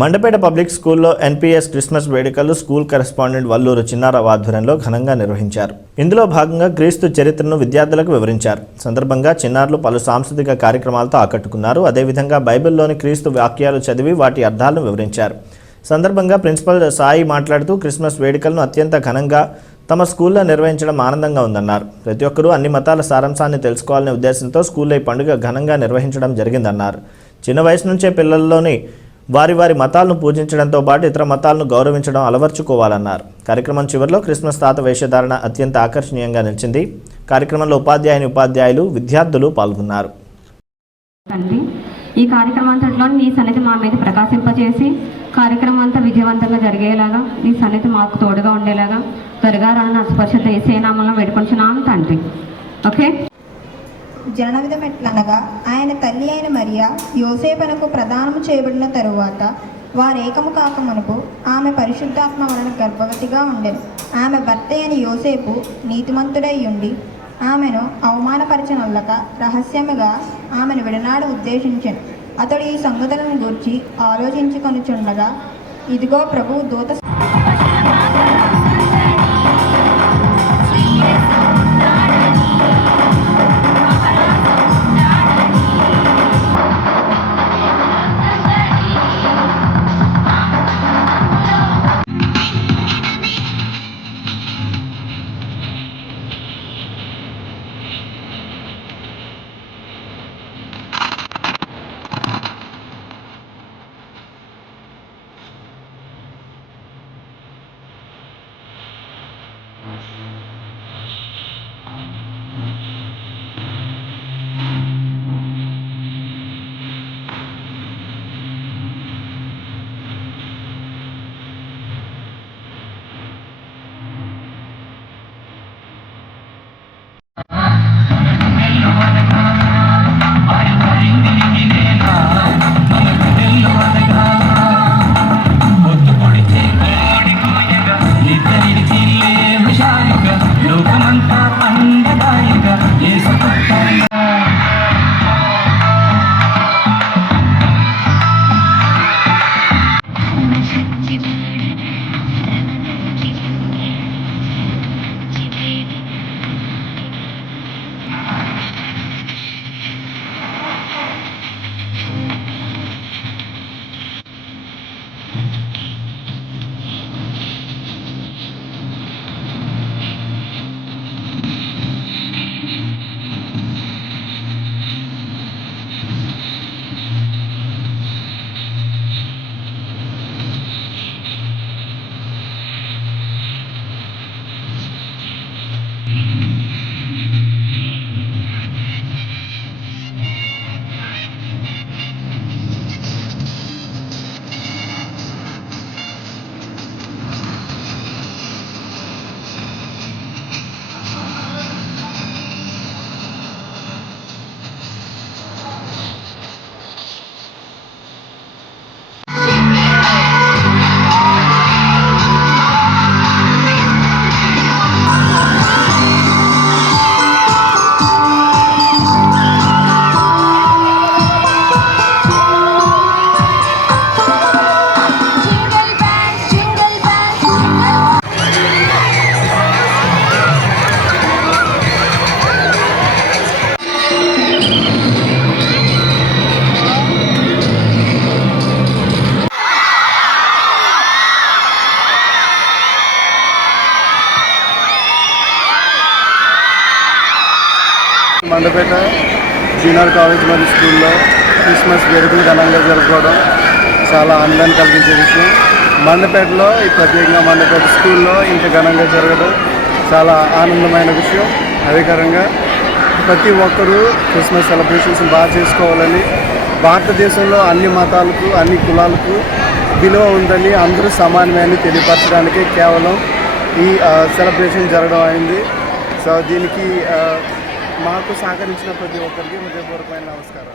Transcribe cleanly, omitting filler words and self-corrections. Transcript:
Mandapeta public స్కూల్లో NPS Christmas వేడుకలు school correspondent Valluru Chinnarao ఆధ్వర్యంలో ఘనంగా నిర్వహించారు. ఇందులో భాగంగా క్రీస్తు చరిత్రను విద్యార్థులకు వివరించారు. సందర్భంగా చిన్నారులు పలు సాంస్కృతిక కార్యక్రమాలతో ఆకట్టుకున్నారు. అదేవిధంగా బైబిల్లోని క్రీస్తు వాక్యాలు చదివి వాటి అర్థాలను వివరించారు. సందర్భంగా ప్రిన్సిపల్ సాయి మాట్లాడుతూ క్రిస్మస్ వేడుకలను అత్యంత ఘనంగా తమ స్కూల్లో నిర్వహించడం ఆనందంగా ఉందన్నారు. ప్రతి ఒక్కరూ అన్ని మతాల సారాంశాన్ని తెలుసుకోవాలనే ఉద్దేశంతో స్కూల్లో ఈ పండుగ ఘనంగా నిర్వహించడం జరిగిందన్నారు. చిన్న వయసు నుంచే పిల్లల్లోని వారి మతాలను పూజించడంతో పాటు ఇతర మతాలను గౌరవించడం అలవర్చుకోవాలన్నారు. కార్యక్రమం చివరిలో క్రిస్మస్ తాత వేషధారణ అత్యంత ఆకర్షణీయంగా నిలిచింది. కార్యక్రమంలో ఉపాధ్యాయులు విద్యార్థులు పాల్గొన్నారు. ఈ కార్యక్రమంలో నీ సన్నిధి మా మీద ప్రకాశింపజేసి కార్యక్రమం అంతా విజయవంతంగా జరిగేలాగా నీ సన్నిధి మాకు తోడుగా ఉండేలాగా త్వరగా రాను స్పర్శత యేసయ్య నామములో వేడుకొంచున్నాను తండ్రి. ఓకే. జనన విధం ఎట్లనగా ఆయన తల్లి అయిన మరియా యోసేపునకు ప్రదానము చేయబడిన తరువాత వారేకము కాకమునుపు ఆమె పరిశుద్ధాత్మ వలన గర్భవతిగా ఉండెను. ఆమె భర్త అయిన యోసేపు నీతిమంతుడై ఉండి ఆమెను అవమానపరచనొల్లక రహస్యముగా ఆమెను విడనాడు ఉద్దేశించెను. అతడు ఈ సంగతులను గూర్చి ఆలోచించుకొనుచుండగా ఇదిగో ప్రభువు దూత మండపేట జూనియర్ కాలేజ్ మరియు స్కూల్లో క్రిస్మస్ వేడుకలు ఘనంగా జరుపుకోవడం చాలా ఆనందాన్ని కలిగించే విషయం. మండపేటలో ప్రత్యేకంగా మండపేట స్కూల్లో ఇంత ఘనంగా జరగడం చాలా ఆనందమైన విషయం. అదేకారంగా ప్రతి ఒక్కరూ క్రిస్మస్ సెలబ్రేషన్స్ బాగా చేసుకోవాలని, భారతదేశంలో అన్ని మతాలకు అన్ని కులాలకు విలువ ఉందని, అందరూ సమానమని తెలియపరచడానికి కేవలం ఈ సెలబ్రేషన్ జరగడం అయింది. సో దీనికి మాకు సహకరించిన ప్రతి ఒక్కరికి హృదయపూర్వకమైన నమస్కారం.